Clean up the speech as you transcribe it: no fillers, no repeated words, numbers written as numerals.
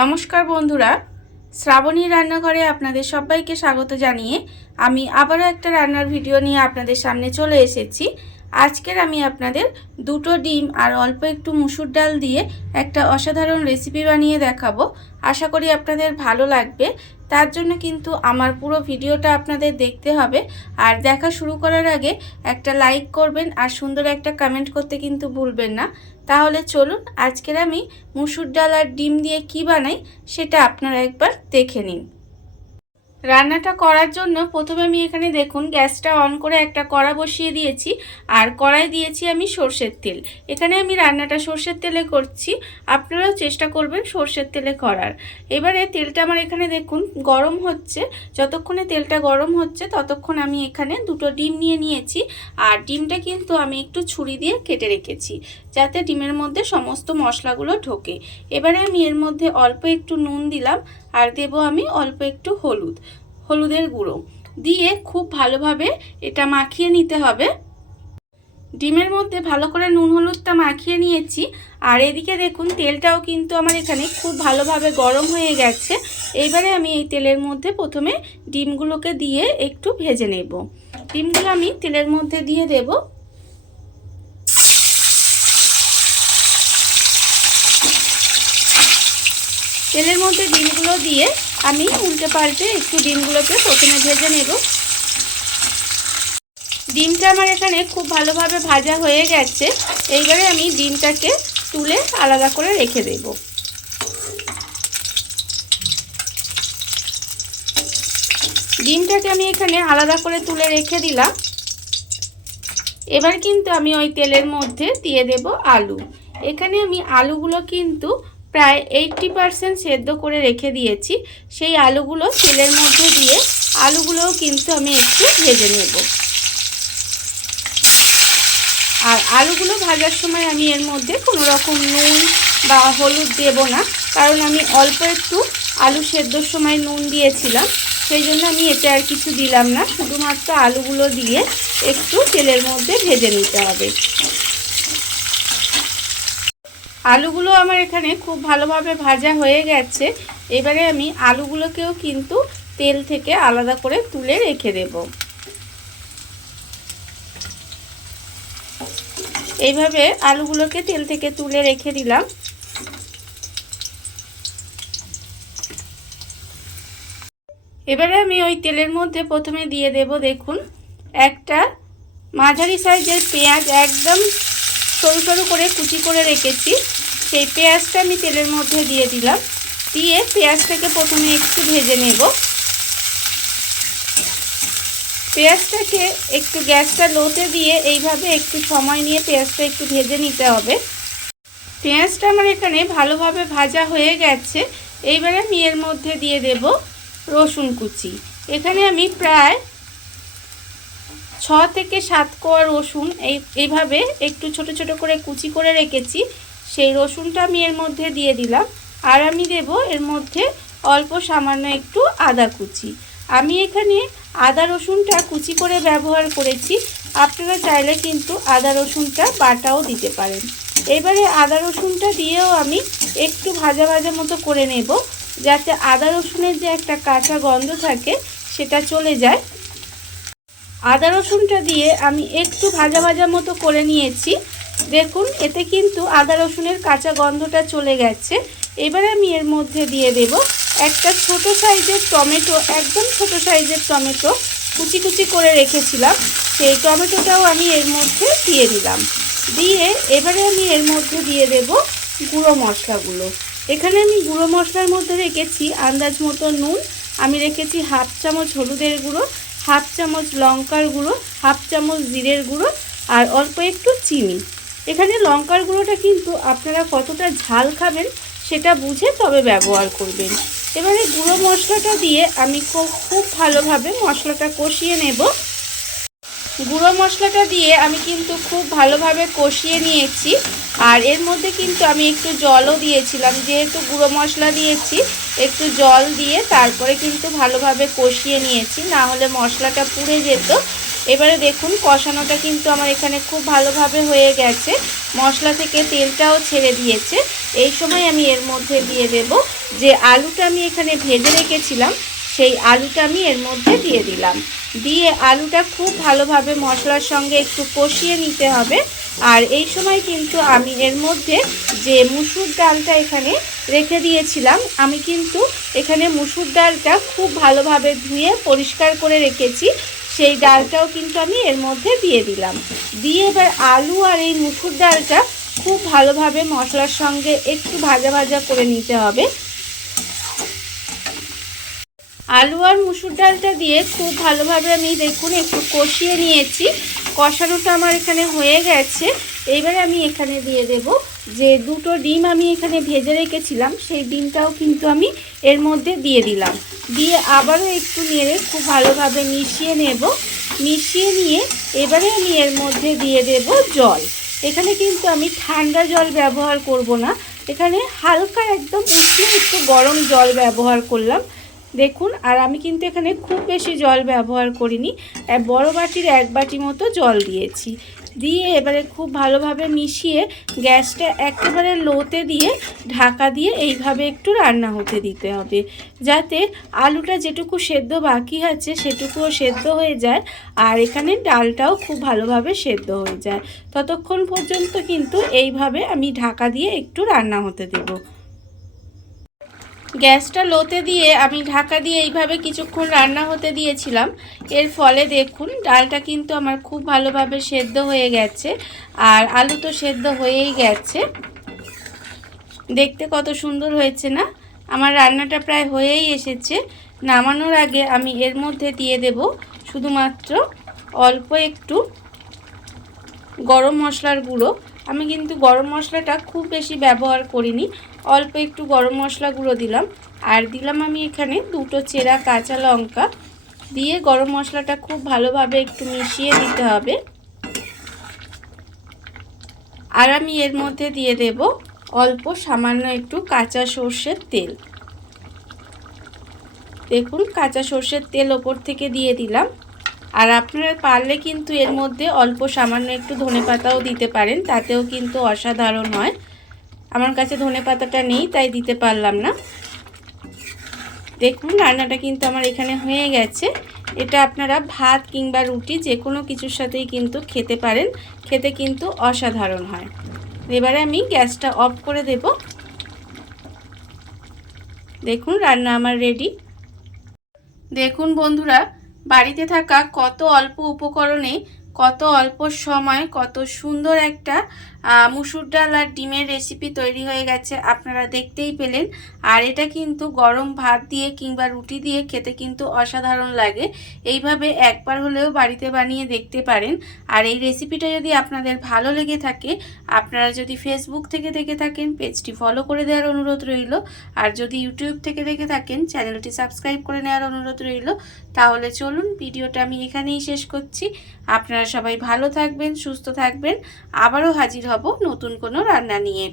নমস্কার বন্ধুরা, শ্রাবণী রান্নাঘরে আপনাদের সবাইকে স্বাগত জানিয়ে আমি আবারও একটা রান্নার ভিডিও নিয়ে আপনাদের সামনে চলে এসেছি। আজকের আমি আপনাদের দুটো ডিম আর অল্প একটু মুসুর ডাল দিয়ে একটা অসাধারণ রেসিপি বানিয়ে দেখাবো। আশা করি আপনাদের ভালো লাগবে। তার জন্য কিন্তু আমার পুরো ভিডিওটা আপনাদের দেখতে হবে। আর দেখা শুরু করার আগে একটা লাইক করবেন আর সুন্দর একটা কমেন্ট করতে কিন্তু ভুলবেন না। তাহলে চলুন আজকের আমি মুসুর ডাল আর ডিম দিয়ে কি বানাই সেটা আপনারা একবার দেখে নিন। রান্নাটা করার জন্য প্রথমে আমি এখানে দেখুন গ্যাসটা অন করে একটা কড়া বসিয়ে দিয়েছি আর কড়াই দিয়েছি আমি সরষের তেল। এখানে আমি রান্নাটা সরষের তেলে করছি, আপনারাও চেষ্টা করবেন সরষের তেলে করার। এবারে তেলটা আমার এখানে দেখুন গরম হচ্ছে, যতক্ষণে তেলটা গরম হচ্ছে ততক্ষণ আমি এখানে দুটো ডিম নিয়ে নিয়েছি। আর ডিমটা কিন্তু আমি একটু ছুরি দিয়ে কেটে রেখেছি যাতে ডিমের মধ্যে সমস্ত মশলাগুলো ঢোকে। এবারে আমি এর মধ্যে অল্প একটু নুন দিলাম আর দেব আমি অল্প একটু হলুদের গুঁড়ো দিয়ে খুব ভালোভাবে এটা মাখিয়ে নিতে হবে। ডিমের মধ্যে ভালো করে নুন হলুদটা মাখিয়ে নিয়েছি। আর এদিকে দেখুন তেলটাও কিন্তু আমার এখানে খুব ভালোভাবে গরম হয়ে গেছে। এইবারে আমি এই তেলের মধ্যে প্রথমে ডিমগুলোকে দিয়ে একটু ভেজে নেব। ডিমগুলো আমি তেলের মধ্যে দিয়ে দেব। তেলের মধ্যে ডিমগুলো দিয়ে আমি উল্টে পাল্টে একটু ডিমগুলোকে প্রথমে ভেজে নেব। ডিমটা আমার এখানে খুব ভালোভাবে ভাজা হয়ে গেছে। এইবারে আমি ডিমটাকে তুলে আলাদা করে রেখে দেব। ডিমটাকে আমি এখানে আলাদা করে তুলে রেখে দিলাম। এবার কিন্তু আমি ওই তেলের মধ্যে দিয়ে দেব আলু। এখানে আমি আলুগুলো কিন্তু প্রায় 80% সেদ্ধ করে রেখে দিয়েছি। সেই আলুগুলো তেলের মধ্যে দিয়ে আলুগুলোও কিন্তু আমি একটু ভেজে নেব। আর আলুগুলো ভাজার সময় আমি এর মধ্যে কোনো রকম নুন বা হলুদ দেব না, কারণ আমি অল্প একটু আলু সেদ্ধর সময় নুন দিয়েছিলাম, সেই জন্য আমি এতে আর কিছু দিলাম না। শুধুমাত্র আলুগুলো দিয়ে একটু তেলের মধ্যে ভেজে নিতে হবে। আলুগুলো আমার এখানে খুব ভালোভাবে ভাজা হয়ে গেছে। এবারে আমি আলুগুলোকেও কিন্তু তেল থেকে আলাদা করে তুলে রেখে দেব। এইভাবে আলুগুলোকে তেল থেকে তুলে রেখে দিলাম। এবারে আমি ওই তেলের মধ্যে প্রথমে দিয়ে দেব দেখুন একটা মাঝারি সাইজের পেঁয়াজ, একদম সরু সরু করে কুচি করে রেখেছি। সেই পেঁয়াজটা আমি তেলের মধ্যে দিয়ে দিলাম। দিয়ে পেঁয়াজটাকে প্রথমে একটু ভেজে নেব। পেঁয়াজটাকে একটু গ্যাসটা লোতে দিয়ে এইভাবে একটু সময় নিয়ে পেঁয়াজটা একটু ভেজে নিতে হবে। পেঁয়াজটা আমার এখানে ভালোভাবে ভাজা হয়ে গেছে। এইবারে আমি এর মধ্যে দিয়ে দেব রসুন কুচি। এখানে আমি প্রায় 6 থেকে 7 কোয়া রসুন এইভাবে একটু ছোট ছোট করে কুচি করে রেখেছি। সেই রসুনটা আমি এর মধ্যে দিয়ে দিলাম। আর আমি দেব এর মধ্যে অল্প সামান্য একটু আদা কুচি। আমি এখানে আদা রসুনটা কুচি করে ব্যবহার করেছি, আপনারা চাইলে কিন্তু আদা রসুনটা বাটাও দিতে পারেন। এবারে আদা রসুনটা দিয়েও আমি একটু ভাজা ভাজা মতো করে নেব, যাতে আদা রসুনের যে একটা কাঁচা গন্ধ থাকে সেটা চলে যায়। আদা রসুনটা দিয়ে আমি একটু ভাজা ভাজা মতো করে নিয়েছি। দেখুন এতে কিন্তু আদা রসুনের কাঁচা গন্ধটা চলে গেছে। এবারে আমি এর মধ্যে দিয়ে দেব একটা ছোট সাইজের টমেটো, একদম ছোট সাইজের টমেটো কুচি কুচি করে রেখেছিলাম। সেই টমেটোটাও আমি এর মধ্যে দিয়ে দিলাম। দিয়ে এবারে আমি এর মধ্যে দিয়ে দেব গুঁড়ো মশলাগুলো। এখানে আমি গুঁড়ো মশলার মধ্যে রেখেছি আন্দাজ মতো নুন, আমি রেখেছি হাফ চামচ হলুদের গুঁড়ো, হাফ চামচ লঙ্কার গুঁড়ো, হাফ চামচ জিরের গুঁড়ো আর অল্প একটু চিনি। এখানে লঙ্কার গুঁড়োটা কিন্তু আপনারা কতটা ঝাল খাবেন সেটা বুঝে তবে ব্যবহার করবেন। এবারে গুঁড়ো মশলাটা দিয়ে আমি খুব ভালোভাবে মশলাটা কষিয়ে নেব। গুঁড়ো মশলাটা দিয়ে আমি কিন্তু খুব ভালোভাবে কষিয়ে নিয়েছি। আর এর মধ্যে কিন্তু আমি একটু জলও দিয়েছিলাম, যেহেতু গুঁড়ো মশলা দিয়েছি একটু জল দিয়ে তারপরে কিন্তু ভালোভাবে কষিয়ে নিয়েছি, না হলে মশলাটা পুড়ে যেত। এবারে দেখুন কষানোটা কিন্তু আমার এখানে খুব ভালোভাবে হয়ে গেছে, মশলা থেকে তেলটাও ছেড়ে দিয়েছে। এই সময় আমি এর মধ্যে দিয়ে দেব যে আলুটা আমি এখানে ভেজে রেখেছিলাম, সেই আলুটা আমি এর মধ্যে দিয়ে দিলাম। দিয়ে আলুটা খুব ভালোভাবে মশলার সঙ্গে একটু কষিয়ে নিতে হবে। আর এই সময় কিন্তু আমি এর মধ্যে যে মুসুর ডালটা এখানে রেখে দিয়েছিলাম, আমি কিন্তু এখানে মুসুর ডালটা খুব ভালোভাবে ধুয়ে পরিষ্কার করে রেখেছি, সেই ডালটাও কিন্তু আমি এর মধ্যে দিয়ে দিলাম। দিয়ে এবার আলু আর এই মুসুর ডালটা খুব ভালোভাবে মশলার সঙ্গে একটু ভাজা ভাজা করে নিতে হবে। আলু আর মুসুর ডালটা দিয়ে খুব ভালোভাবে আমি দেখুন একটু কষিয়ে নিয়েছি। কষানোটা আমার এখানে হয়ে গেছে। এইবারে আমি এখানে দিয়ে দেব যে দুটো ডিম আমি এখানে ভেজে রেখেছিলাম, সেই ডিমটাও কিন্তু আমি এর মধ্যে দিয়ে দিলাম। দিয়ে আবারও একটু নেড়ে খুব ভালোভাবে মিশিয়ে নেব। মিশিয়ে নিয়ে এবারে আমি এর মধ্যে দিয়ে দেব জল। এখানে কিন্তু আমি ঠান্ডা জল ব্যবহার করব না, এখানে হালকা একদম উষ্ণ একটু গরম জল ব্যবহার করলাম দেখুন। আর আমি কিন্তু এখানে খুব বেশি জল ব্যবহার করিনি, বড় বাটির 1 বাটি মতো জল দিয়েছি। দিয়ে এবারে খুব ভালোভাবে মিশিয়ে গ্যাসটা একেবারে লোতে দিয়ে ঢাকা দিয়ে এইভাবে একটু রান্না হতে দিতে হবে, যাতে আলুটা যেটুকু সেদ্ধ বাকি আছে সেটুকুও সেদ্ধ হয়ে যায়, আর এখানে ডালটাও খুব ভালোভাবে সেদ্ধ হয়ে যায়। ততক্ষণ পর্যন্ত কিন্তু এইভাবে আমি ঢাকা দিয়ে একটু রান্না হতে দেবো। গ্যাসটা লোতে দিয়ে আমি ঢাকা দিয়ে এইভাবে কিছুক্ষণ রান্না হতে দিয়েছিলাম। এর ফলে দেখুন ডালটা কিন্তু আমার খুব ভালোভাবে সেদ্ধ হয়ে গেছে, আর আলু তো সেদ্ধ হয়েই গেছে। দেখতে কত সুন্দর হয়েছে না? আমার রান্নাটা প্রায় হয়েই এসেছে। নামানোর আগে আমি এর মধ্যে দিয়ে দেব শুধুমাত্র অল্প একটু গরম মশলার গুঁড়ো। আমি কিন্তু গরম মশলাটা খুব বেশি ব্যবহার করিনি, অল্প একটু গরম মশলা গুঁড়ো দিলাম। আর দিলাম আমি এখানে দুটো চেরা কাঁচা লঙ্কা। দিয়ে গরম মশলাটা খুব ভালোভাবে একটু মিশিয়ে দিতে হবে। আর আমি এর মধ্যে দিয়ে দেব অল্প সামান্য একটু কাঁচা সর্ষের তেল। দেখুন কাঁচা সর্ষের তেল ওপর থেকে দিয়ে দিলাম। আর আপনারা পারলে কিন্তু এর মধ্যে অল্প সামান্য একটু ধনেপাতাও দিতে পারেন, তাতেও কিন্তু অসাধারণ হয়। আমার কাছে ধনেপাতাটা নেই তাই দিতে পারলাম না। দেখুন রান্নাটা কিন্তু আমার এখানে হয়ে গেছে। এটা আপনারা ভাত কিংবা রুটি যে কোনো কিছুর সাথেই কিন্তু খেতে পারেন, খেতে কিন্তু অসাধারণ হয়। এবারে আমি গ্যাসটা অফ করে দেব। দেখুন রান্না আমার রেডি। দেখুন বন্ধুরা, বাড়িতে থাকা কত অল্প উপকরণে কত অল্প সময় কত সুন্দর একটা মুসুর ডাল আর ডিমের রেসিপি তৈরি হয়ে গেছে, আপনারা দেখতেই পেলেন। আর এটা কিন্তু গরম ভাত দিয়ে কিংবা রুটি দিয়ে খেতে কিন্তু অসাধারণ লাগে। এইভাবে একবার হলেও বাড়িতে বানিয়ে দেখতে পারেন। আর এই রেসিপিটা যদি আপনাদের ভালো লেগে থাকে, আপনারা যদি ফেসবুক থেকে দেখে থাকেন পেজটি ফলো করে দেওয়ার অনুরোধ রইল। আর যদি ইউটিউব থেকে দেখে থাকেন চ্যানেলটি সাবস্ক্রাইব করে নেওয়ার অনুরোধ রইল। তাহলে চলুন ভিডিওটা আমি এখানেই শেষ করছি। আপনারা সবাই ভালো থাকবেন, সুস্থ থাকবেন। আবারও হাজির হব নতুন কোনো রান্না নিয়ে।